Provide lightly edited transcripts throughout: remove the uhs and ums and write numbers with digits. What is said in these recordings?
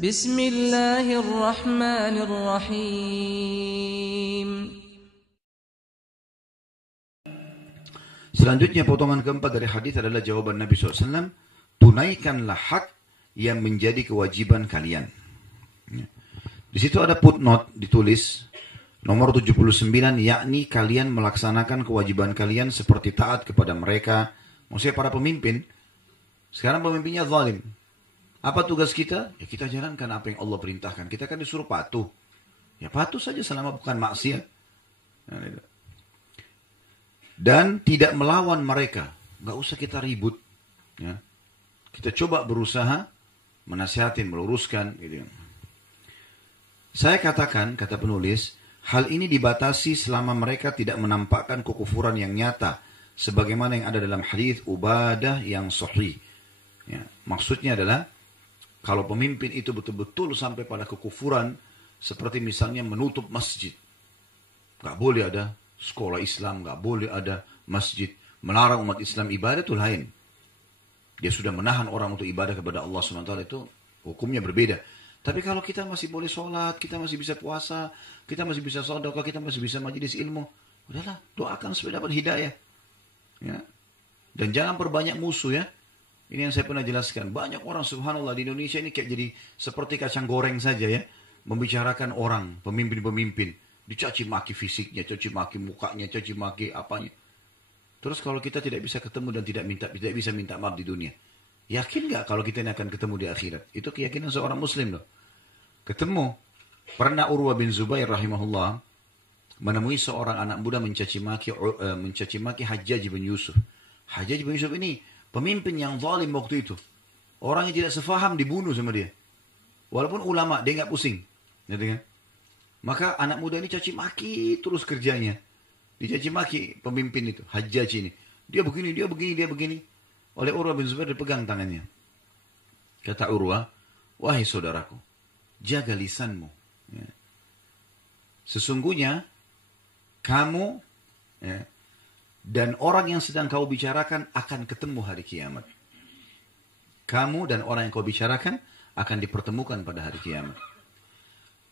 Bismillahirrahmanirrahim. Selanjutnya potongan keempat dari hadis adalah jawaban Nabi SAW. Tunaikanlah hak yang menjadi kewajiban kalian. Di situ ada footnote ditulis nomor 79, yakni kalian melaksanakan kewajiban kalian seperti taat kepada mereka. Maksudnya para pemimpin. Sekarang pemimpinnya zalim. Apa tugas kita? Ya kita jalankan apa yang Allah perintahkan. Kita kan disuruh patuh. Ya patuh saja selama bukan maksiat. Dan tidak melawan mereka. Nggak usah kita ribut. Ya. Kita coba berusaha menasihatin, meluruskan. Gitu. Saya katakan, kata penulis, hal ini dibatasi selama mereka tidak menampakkan kekufuran yang nyata. Sebagaimana yang ada dalam hadis Ubadah yang sahih. Ya. Maksudnya adalah, kalau pemimpin itu betul-betul sampai pada kekufuran, seperti misalnya menutup masjid. Nggak boleh ada sekolah Islam, nggak boleh ada masjid. Melarang umat Islam ibadah itu lain. Dia sudah menahan orang untuk ibadah kepada Allah SWT, itu hukumnya berbeda. Tapi kalau kita masih boleh sholat, kita masih bisa puasa, kita masih bisa sedekah, kita masih bisa majelis ilmu, udahlah, doakan supaya dapat hidayah. Ya. Dan jangan perbanyak musuh ya. Ini yang saya pernah jelaskan. Banyak orang subhanallah di Indonesia ini kayak jadi seperti kacang goreng saja ya. Membicarakan orang, pemimpin-pemimpin. Dicaci maki fisiknya, caci maki mukanya, caci maki apanya. Terus kalau kita tidak bisa ketemu dan tidak bisa minta maaf di dunia. Yakin nggak kalau kita ini akan ketemu di akhirat? Itu keyakinan seorang muslim loh. Ketemu. Pernah Urwah bin Zubair rahimahullah menemui seorang anak muda mencaci maki Hajjaj bin Yusuf. Hajjaj bin Yusuf ini pemimpin yang zalim waktu itu. Orang yang tidak sefaham dibunuh sama dia. Walaupun ulama, dia nggak pusing. Gitu kan? Maka anak muda ini caci maki terus kerjanya. Dicaci maki pemimpin itu, Hajjaj ini. Dia begini, dia begini, dia begini. Oleh Urwah bin Zubair dipegang tangannya. Kata Urwah, wahai saudaraku, jaga lisanmu. Ya. Sesungguhnya, kamu ya, dan orang yang sedang kau bicarakan akan ketemu hari kiamat. Kamu dan orang yang kau bicarakan akan dipertemukan pada hari kiamat.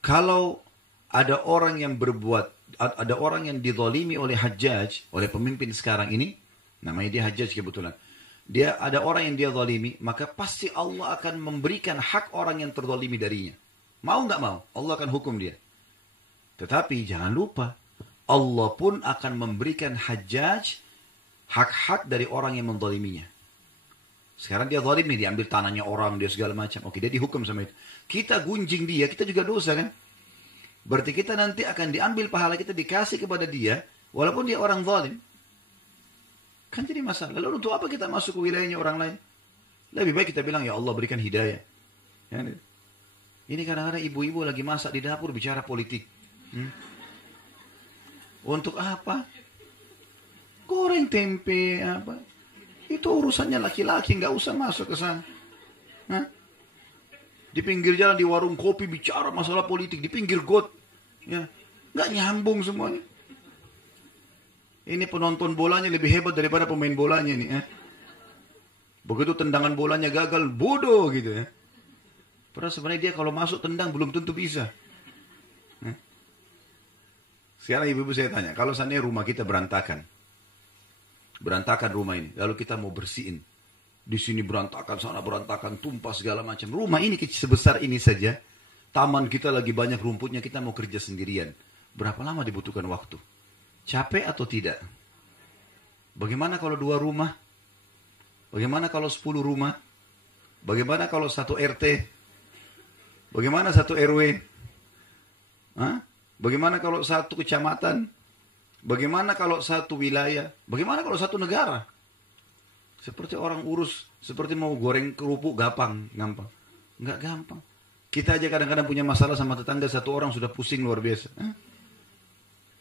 Kalau ada orang yang ada orang yang dizalimi oleh Hajjaj, oleh pemimpin sekarang ini, namanya dia Hajjaj kebetulan. Dia ada orang yang dia zalimi, maka pasti Allah akan memberikan hak orang yang terzalimi darinya. Mau nggak mau, Allah akan hukum dia. Tetapi jangan lupa, Allah pun akan memberikan Hajjaj hak-hak dari orang yang menzaliminya. Sekarang dia zalim nih, diambil tanahnya orang, dia segala macam. Oke, dia dihukum sama itu. Kita gunjing dia, kita juga dosa kan? Berarti kita nanti akan diambil pahala kita, dikasih kepada dia, walaupun dia orang zalim. Kan jadi masalah. Lalu untuk apa kita masuk ke wilayahnya orang lain? Lebih baik kita bilang, ya Allah berikan hidayah. Ya, ini kadang-kadang ibu-ibu lagi masak di dapur bicara politik. Untuk apa? Goreng tempe apa? Itu urusannya laki-laki, nggak usah masuk ke sana. Hah? Di pinggir jalan di warung kopi bicara masalah politik di pinggir got, ya nggak nyambung semuanya. Ini penonton bolanya lebih hebat daripada pemain bolanya nih. Begitu tendangan bolanya gagal, bodoh gitu ya. Padahal sebenarnya dia kalau masuk tendang belum tentu bisa. Sekarang ibu-ibu saya tanya, kalau seandainya rumah kita berantakan rumah ini, lalu kita mau bersihin, di sini berantakan, sana berantakan, tumpah segala macam. Rumah ini sebesar ini saja, taman kita lagi banyak rumputnya, kita mau kerja sendirian. Berapa lama dibutuhkan waktu? Capek atau tidak? Bagaimana kalau 2 rumah? Bagaimana kalau 10 rumah? Bagaimana kalau 1 RT? Bagaimana 1 RW? Hah? Bagaimana kalau 1 kecamatan? Bagaimana kalau 1 wilayah? Bagaimana kalau 1 negara? Seperti orang urus, seperti mau goreng kerupuk gampang. Enggak gampang. Kita aja kadang-kadang punya masalah sama tetangga, 1 orang sudah pusing luar biasa.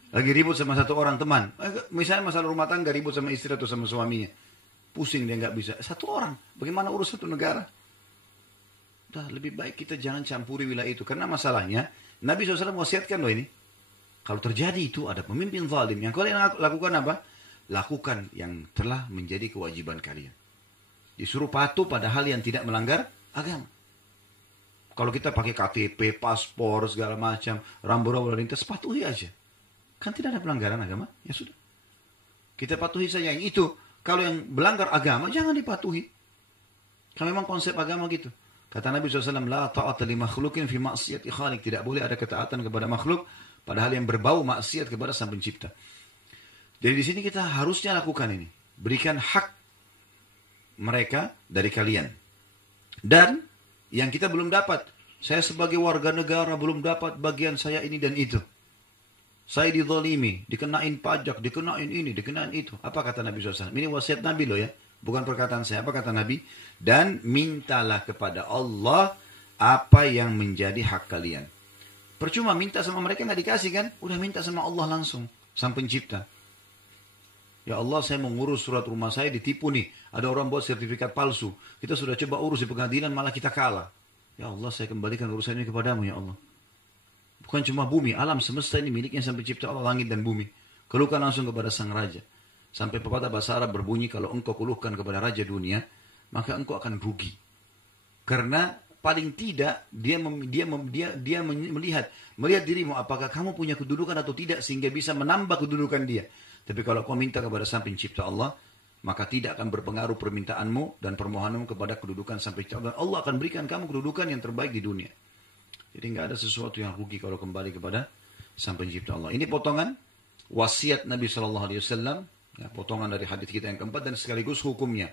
Lagi ribut sama 1 orang teman. Misalnya masalah rumah tangga, ribut sama istri atau sama suaminya. Pusing dia nggak bisa. 1 orang, bagaimana urus 1 negara? Udah, lebih baik kita jangan campuri wilayah itu. Karena masalahnya, Nabi SAW wasiatkan loh ini. Kalau terjadi itu ada pemimpin zalim, yang kalian lakukan apa? Lakukan yang telah menjadi kewajiban kalian. Disuruh patuh pada hal yang tidak melanggar agama. Kalau kita pakai KTP, paspor, segala macam, rambu-rambu lalu lintas, patuhi aja. Kan tidak ada pelanggaran agama, ya sudah. Kita patuhi saja yang itu. Kalau yang melanggar agama, jangan dipatuhi. Kalau memang konsep agama gitu. Kata Nabi SAW, La ta'ata li makhlukin fi maksiati khalik. Tidak boleh ada ketaatan kepada makhluk, padahal yang berbau maksiat kepada Sang Pencipta. Jadi di sini kita harusnya lakukan ini. Berikan hak mereka dari kalian. Dan yang kita belum dapat. Saya sebagai warga negara belum dapat bagian saya ini dan itu. Saya dizalimi, dikenain pajak, dikenain ini, dikenain itu. Apa kata Nabi SAW? Ini wasiat Nabi loh ya. Bukan perkataan saya. Apa kata Nabi? Dan mintalah kepada Allah apa yang menjadi hak kalian. Percuma minta sama mereka nggak dikasih kan? Udah minta sama Allah langsung. Sang Pencipta. Ya Allah, saya mau ngurus surat rumah saya ditipu nih. Ada orang buat sertifikat palsu. Kita sudah coba urus di pengadilan, malah kita kalah. Ya Allah, saya kembalikan urusan ini kepadamu ya Allah. Bukan cuma bumi, alam semesta ini miliknya Sang Pencipta Allah, langit dan bumi. Keluhkan langsung kepada Sang Raja. Sampai pepatah bahasa Arab berbunyi, kalau engkau keluhkan kepada Raja dunia, maka engkau akan rugi. Karena paling tidak dia melihat dirimu apakah kamu punya kedudukan atau tidak sehingga bisa menambah kedudukan dia. Tapi kalau kau minta kepada Sang Pencipta Allah, maka tidak akan berpengaruh permintaanmu dan permohonanmu kepada kedudukan Sang Pencipta Allah. Allah akan berikan kamu kedudukan yang terbaik di dunia. Jadi nggak ada sesuatu yang rugi kalau kembali kepada Sang Pencipta Allah. Ini potongan wasiat Nabi SAW, ya, potongan dari hadis kita yang keempat dan sekaligus hukumnya.